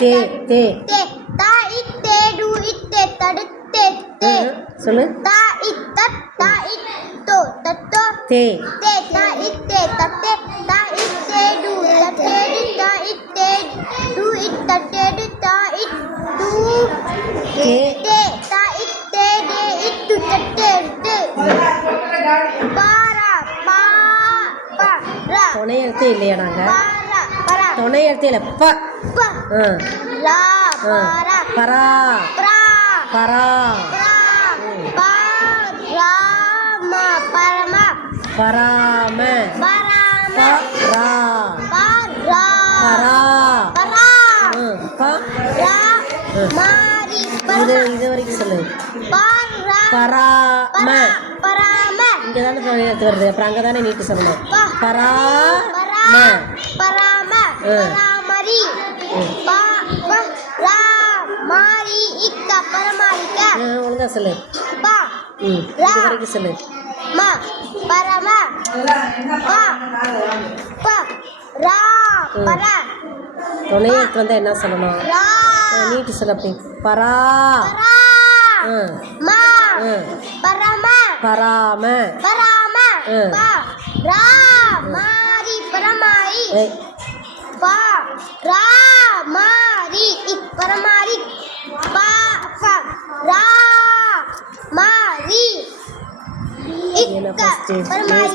தே தே தே தா இத் தே டு இத் தே தடு தே தே சொல்லு. தா இத் தத் தா இத் தோ தத்தோ தே தே தா இத் தே தத்தே தா இத் தே டு தத்தேடு தா இத் தே டு இத் தத்தேடு தா இத் டு தே தே தா இத் தே டே இத் டு தத்தேடு பாரா பா பா ரா துணை எழுத்தே இல்லையா நாங்க? பாரா பரா துணை எழுத்தே இல்லை. ப ப லா பாரா பரா பிரா பரா பிரா பா ரா மா பரமா பராம பராம பரா பரா பரா பரா ப ரா மாரி இது பரமா இது வரைக்கும் சொல்லு. பரா பராம பராம இங்கே தானே துணை எழுத்து வருது, அப்புறம் அங்கே தானே நீட்டு சொல்லணும். பராம பராம பராமரி பா ரா மாரி இக்க பரமாரிக்க ஒழுங்கா சொல்லு. பா இது வரைக்கும் சொல்லு. மா பரம பா பா ரா பரா துணை எழுத்து வந்தால் என்ன சொல்லணும்? ரா நீட்டு சொல்லு. அப்படி பரா பரா மா பரம பராம பராம பா ரா மாரி பரமாரி ஏய் பா ரா மாரி இக் பரமாரி பா பா ரா மாரி என்ன இக்க ஃபஸ்ட்டு பரமாரி